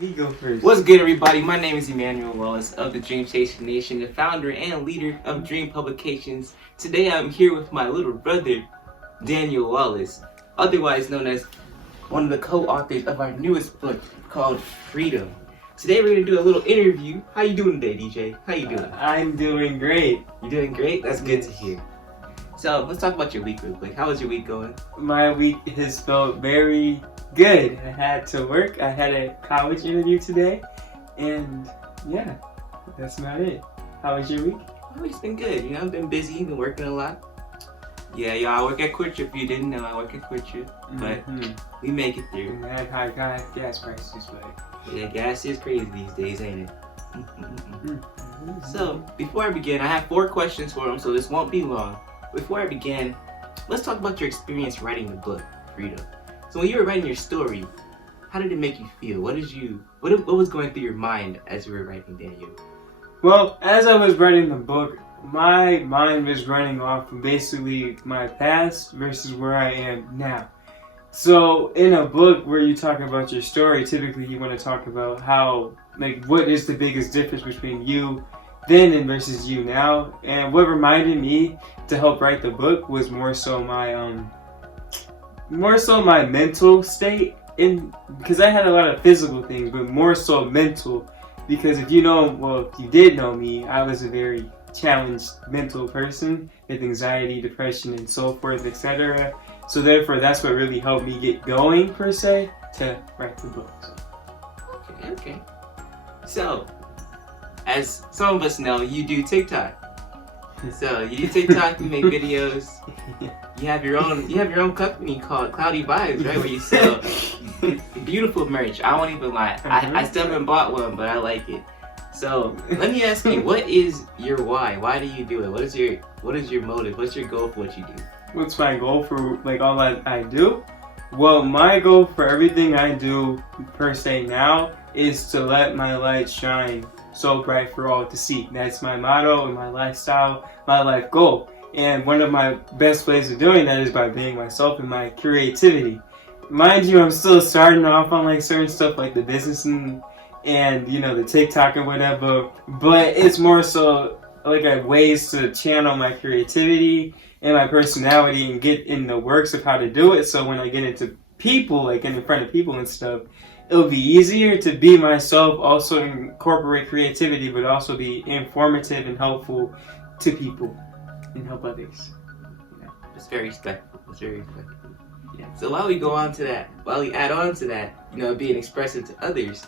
Me go first. What's good, everybody? My name is Emmanuel Wallace of the Dream Chasing Nation, the founder and leader of Dream Publications. Today I'm here with my little brother, Daniel Wallace, otherwise known as one of the co-authors of our newest book called Freedom. Today we're going to do a little interview. How you doing today, DJ? How you doing? I'm doing great. You doing great? That's good to hear. So let's talk about your week real quick. How was your week going? My week has felt very good. I had to work. I had a college interview today. And yeah, that's about it. How was your week? My week's been good. You know, I've been busy, been working a lot. Yeah, I work at Quick Trip. If you didn't know, I work at Quick Trip. But we make it through. Mad high gas prices, but yeah, gas is crazy these days, ain't it? So, before I begin, I have 4 questions for him, so this won't be long. Before I begin, let's talk about your experience writing the book, Freedom. So when you were writing your story, how did it make you feel? What was going through your mind as you were writing, Daniel? Well, as I was writing the book, my mind was running off of basically my past versus where I am now. So in a book where you talk about your story, typically you want to talk about how, what is the biggest difference between you then and versus you now. And what reminded me to help write the book was more so my mental state, because I had a lot of physical things, but more so mental. Because if you did know me, I was a very challenged mental person with anxiety, depression, and so forth, etc. So therefore, that's what really helped me get going, per se, to write the book. Okay. So, as some of us know, you do TikTok. So you do TikTok, you make videos. You have your own company called Cloudy Vibes, right? Where you sell beautiful merch. I won't even lie. I still haven't bought one, but I like it. So let me ask you, what is your why? Why do you do it? What is your motive? What's your goal for what you do? What's my goal for all that I do? Well, my goal for everything I do per se now is to let my light shine so bright for all to see. That's my motto and my lifestyle, my life goal. And one of my best ways of doing that is by being myself and my creativity. Mind you, I'm still starting off on certain stuff like the business and the TikTok and whatever, but it's more so ways to channel my creativity and my personality and get in the works of how to do it. So when I get into people, in front of people and stuff, it'll be easier to be myself, also incorporate creativity, but also be informative and helpful to people and help others. Yeah. It's very respectful. Yeah. So while we add on to that, being expressive to others,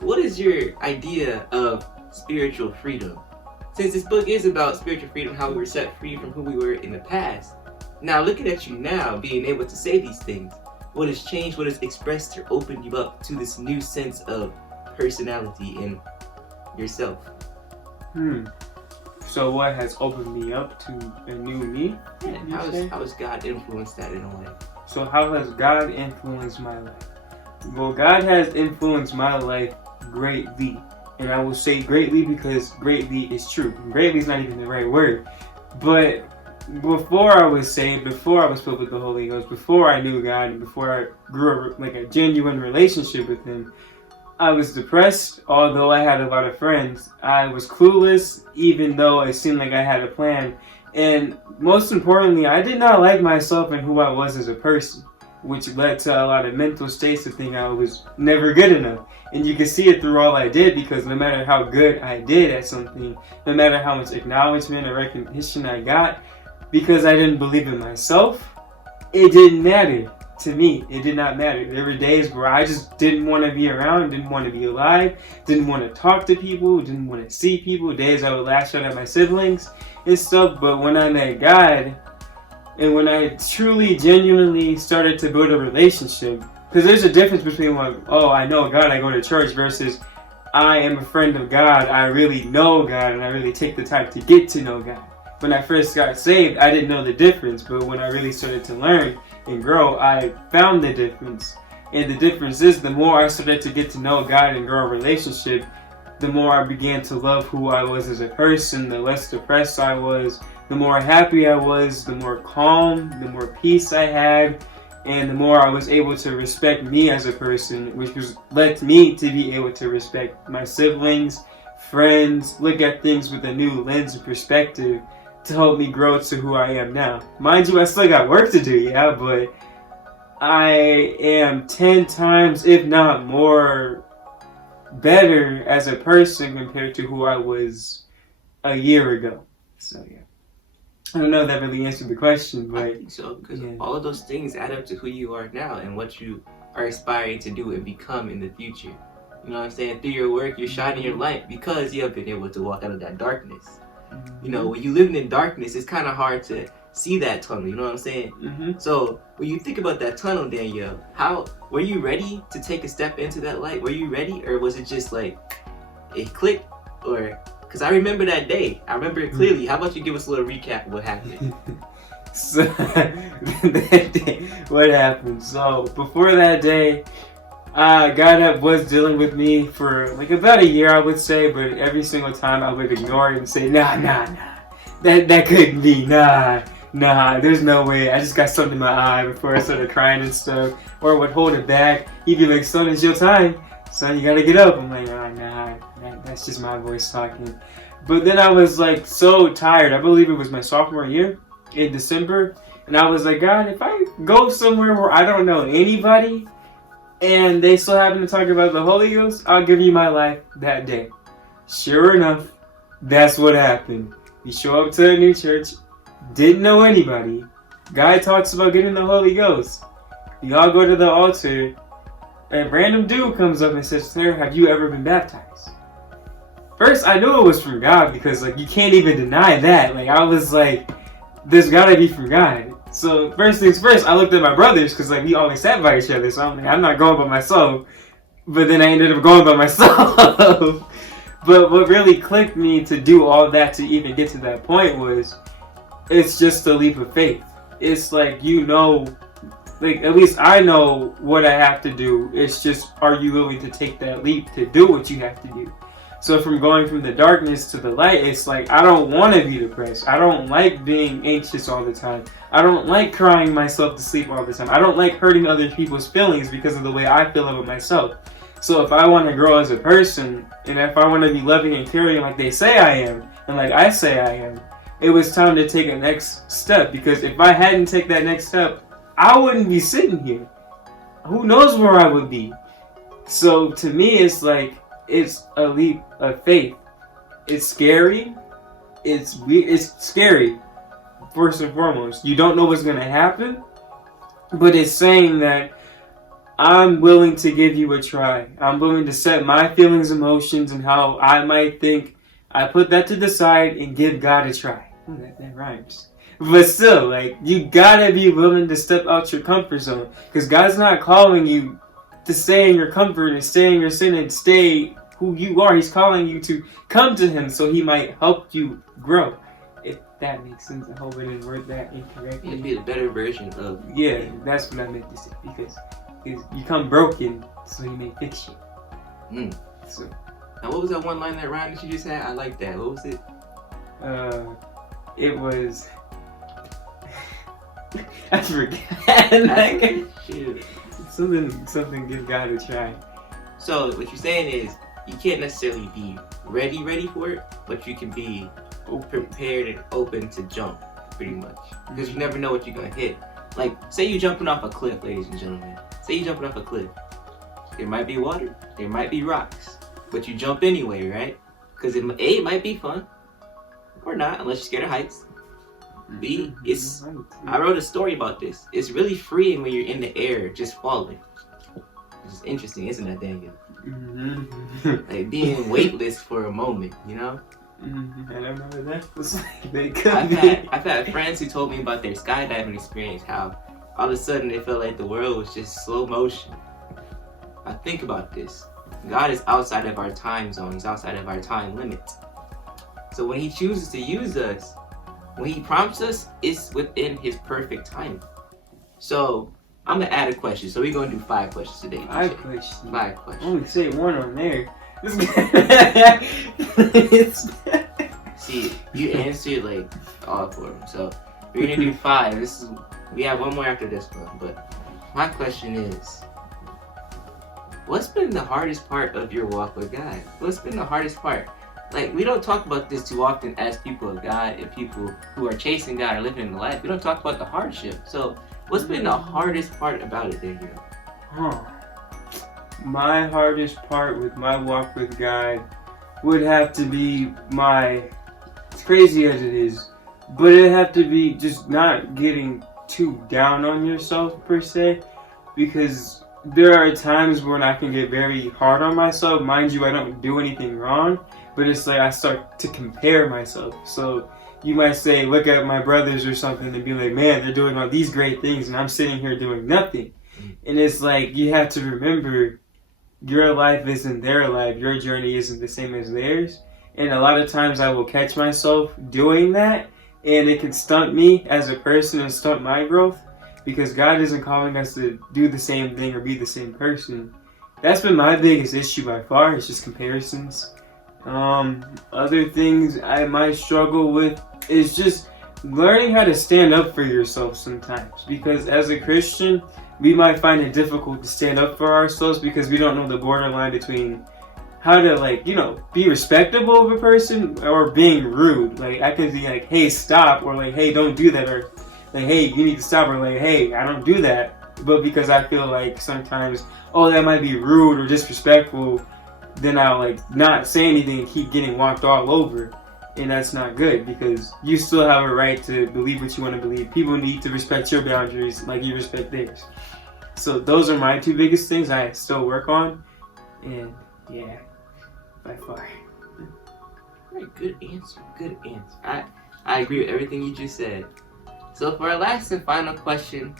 what is your idea of spiritual freedom? Since this book is about spiritual freedom, how we were set free from who we were in the past. Now looking at you now, being able to say these things, what has changed, what has expressed or opened you up to this new sense of personality in yourself? So what has opened me up to a new me? Yeah, how has God influenced that in a way? So how has God influenced my life? Well, God has influenced my life greatly. And I will say greatly because greatly is true. Greatly is not even the right word. But before I was saved, before I was filled with the Holy Ghost, before I knew God, and before I grew a genuine relationship with Him, I was depressed, although I had a lot of friends. I was clueless, even though it seemed like I had a plan. And most importantly, I did not like myself and who I was as a person, which led to a lot of mental states to think I was never good enough. And you can see it through all I did, because no matter how good I did at something, no matter how much acknowledgement or recognition I got, because I didn't believe in myself, it didn't matter to me. It did not matter. There were days where I just didn't want to be around, didn't want to be alive, didn't want to talk to people, didn't want to see people. Days I would lash out at my siblings and stuff. But when I met God, and when I truly, genuinely started to build a relationship, because there's a difference between I know God, I go to church, versus I am a friend of God, I really know God, and I really take the time to get to know God. When I first got saved, I didn't know the difference, but when I really started to learn and grow, I found the difference. And the difference is, the more I started to get to know God and grow a relationship, the more I began to love who I was as a person, the less depressed I was, the more happy I was, the more calm, the more peace I had. And the more I was able to respect me as a person, which was led me to be able to respect my siblings, friends, look at things with a new lens and perspective to help me grow to who I am now. Mind you, I still got work to do, yeah, but I am 10 times, if not more, better as a person compared to who I was a year ago. So, yeah. I don't know if that really answered the question, but... I think so, because yeah. all of those things add up to who you are now and what you are aspiring to do and become in the future. You know what I'm saying? Through your work, you're shining your light because you have been able to walk out of that darkness. You know, when you live in darkness, it's kind of hard to see that tunnel, you know what I'm saying? Mm-hmm. So, when you think about that tunnel, Danielle, how were you ready to take a step into that light? Were you ready, or was it just like, it clicked? Or, because I remember that day. I remember it clearly. How about you give us a little recap of what happened? So, that day, what happened? So, before that day, God was dealing with me for like about a year, I would say, but every single time I would ignore it and say, nah, that couldn't be, nah, there's no way, I just got something in my eye before I started crying and stuff, or would hold it back. He'd be like, son, it's your time, son, you gotta get up. I'm like, nah, that's just my voice talking. But then I was like so tired. I believe it was my sophomore year in December, and I was like, God, if I go somewhere where I don't know anybody and they still happen to talk about the Holy Ghost, I'll give you my life that day. Sure enough, that's what happened. We show up to a new church, didn't know anybody. Guy talks about getting the Holy Ghost. We all go to the altar, and a random dude comes up and says, sir, have you ever been baptized? First, I knew it was from God because, like, you can't even deny that. Like, I was like, there's gotta be from God. So, first things first, I looked at my brothers because, like, we always sat by each other. So, I'm like, I'm not going by myself. But then I ended up going by myself. But what really clicked me to do all that to even get to that point was, it's just a leap of faith. It's like, you know, like, at least I know what I have to do. It's just, are you willing to take that leap to do what you have to do? So from going from the darkness to the light, it's like, I don't want to be depressed. I don't like being anxious all the time. I don't like crying myself to sleep all the time. I don't like hurting other people's feelings because of the way I feel about myself. So if I want to grow as a person, and if I want to be loving and caring like they say I am, and like I say I am, it was time to take a next step. Because if I hadn't taken that next step, I wouldn't be sitting here. Who knows where I would be? So to me, it's like, it's a leap of faith. It's scary. It's scary, first and foremost. You don't know what's going to happen, but it's saying that I'm willing to give you a try. I'm willing to set my feelings, emotions, and how I might think. I put that to the side and give God a try. That rhymes. But still, like, you gotta be willing to step out your comfort zone. Because God's not calling you to stay in your comfort and stay in your sin and stay who you are. He's calling you to come to Him so He might help you grow. If that makes sense. I hope I didn't word that incorrectly. It'd be a better version of... Yeah, that's what I meant to say. Because you come broken so He may fix you. So. Now what was that one line, that rhyme that you just had? I like that. What was it? It was... I forgot. Like, shoot. Something give God a try. So what you're saying is, you can't necessarily be ready for it, but you can be prepared and open to jump, pretty much. Because you never know what you're gonna hit. Like, say you're jumping off a cliff, ladies and gentlemen. Say you're jumping off a cliff. There might be water, there might be rocks, but you jump anyway, right? Because it might be fun, or not, unless you're scared of heights. B, I wrote a story about this. It's really freeing when you're in the air, just falling. It's interesting, isn't it, Daniel? Like being weightless for a moment, you know? I don't know what that was like. I've had friends who told me about their skydiving experience, how all of a sudden it felt like the world was just slow motion. Now think about this. God is outside of our time zone. He's outside of our time limit. So when He chooses to use us, when He prompts us, it's within His perfect timing. So I'm gonna add a question. So we're gonna do 5 questions today. 5 questions. 5 questions. Only say one on there. See, you answered like all 4 of them. So we're gonna do 5. We have one more after this one, but my question is, what's been the hardest part of your walk with God? What's been the hardest part? Like, we don't talk about this too often as people of God and people who are chasing God or living in the life. We don't talk about the hardship. So, what's been the hardest part about it, Daniel? My hardest part with my walk with God would have to be as crazy as it is, but it'd have to be just not getting too down on yourself per se, because there are times when I can get very hard on myself. Mind you, I don't do anything wrong, but it's like I start to compare myself. So you might say, look at my brothers or something and be like, man, they're doing all these great things and I'm sitting here doing nothing. And it's like, you have to remember, your life isn't their life. Your journey isn't the same as theirs. And a lot of times I will catch myself doing that, and it can stunt me as a person and stunt my growth, because God isn't calling us to do the same thing or be the same person. That's been my biggest issue by far. It's just comparisons. Other things I might struggle with is just learning how to stand up for yourself sometimes, because as a Christian, we might find it difficult to stand up for ourselves because we don't know the borderline between how to, be respectable of a person or being rude. Like, I could be like, hey, stop, or like, hey, don't do that, or like, hey, you need to stop, or like, hey, I don't do that. But because I feel like sometimes, that might be rude or disrespectful, then I'll not say anything and keep getting walked all over. And that's not good, because you still have a right to believe what you want to believe. People need to respect your boundaries like you respect theirs. So those are my two biggest things I still work on. And yeah, by far. Alright, good answer. I agree with everything you just said. So for our last and final question,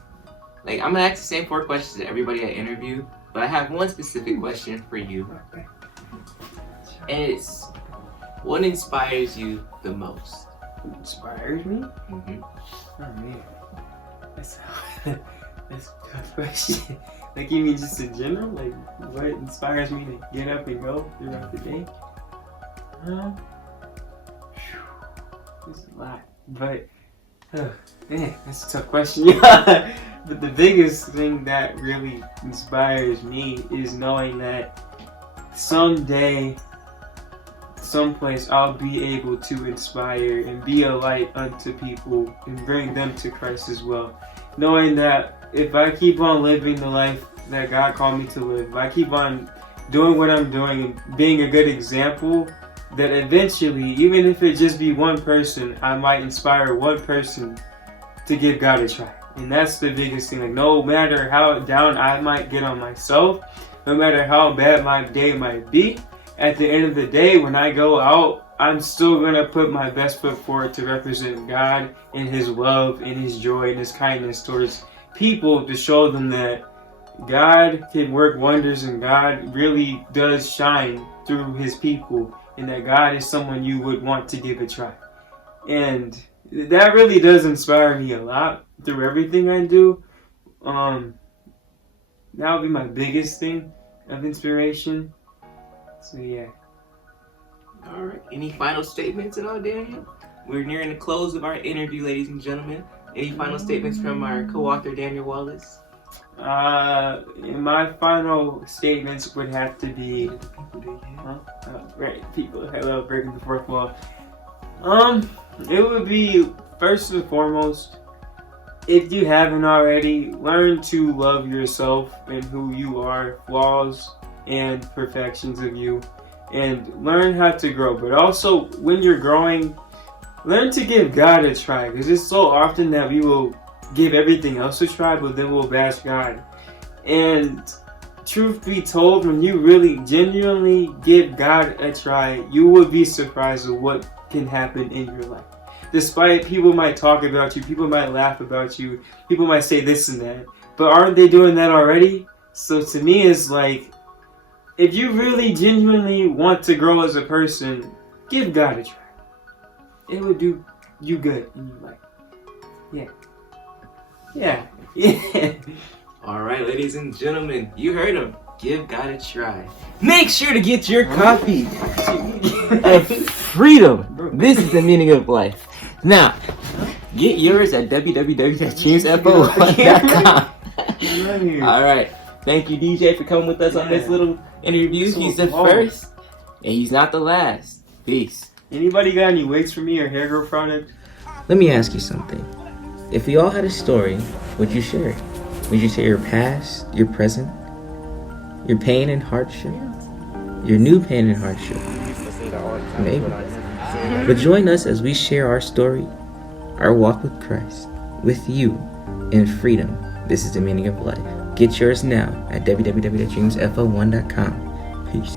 I'm gonna ask the same 4 questions to everybody I interview, but I have one specific question for you. And it's, what inspires you the most? Inspires me? Mm-hmm. Oh man, that's a tough question. You mean just in general? What inspires me to get up and go throughout the day? There's a lot, but man, that's a tough question. But the biggest thing that really inspires me is knowing that someday, someplace, I'll be able to inspire and be a light unto people and bring them to Christ as well. Knowing that if I keep on living the life that God called me to live, if I keep on doing what I'm doing and being a good example, that eventually, even if it just be one person, I might inspire one person to give God a try. And that's the biggest thing. No matter how down I might get on myself, no matter how bad my day might be, at the end of the day, when I go out, I'm still going to put my best foot forward to represent God and His love and His joy and His kindness towards people, to show them that God can work wonders and God really does shine through His people, and that God is someone you would want to give a try. And that really does inspire me a lot through everything I do. That would be my biggest thing of inspiration. So yeah. Alright, any final statements at all, Daniel? We're nearing the close of our interview, ladies and gentlemen. Any final statements from our co-author, Daniel Wallace? My final statements would have to be, people, hello, breaking the fourth wall. It would be, first and foremost, if you haven't already, learn to love yourself and who you are, flaws and perfections of you, and learn how to grow. But also, when you're growing, learn to give God a try, because it's so often that we will give everything else a try, but then we'll bash God. And truth be told, when you really genuinely give God a try, you will be surprised at what can happen in your life. Despite people might talk about you, people might laugh about you, people might say this and that, but aren't they doing that already? So to me, it's if you really genuinely want to grow as a person, give God a try. It would do you good in your life. Yeah. Alright, ladies and gentlemen, you heard him. Give God a try. Make sure to get your copy of Freedom. This is the meaning of life. Now, get yours at www.jamesfo1.com. Right. All right. Thank you, DJ, for coming with us on this little interview. So He's the long. first, and he's not the last. Peace. Anybody got any wigs for me or hair growth products? Let me ask you something. If we all had a story, would you share it? Would you share your past, your present, your pain and hardship, your new pain and hardship? Maybe. But join us as we share our story, our walk with Christ, with you, in freedom. This is the meaning of life. Get yours now at www.dreamsfo1.com. Peace.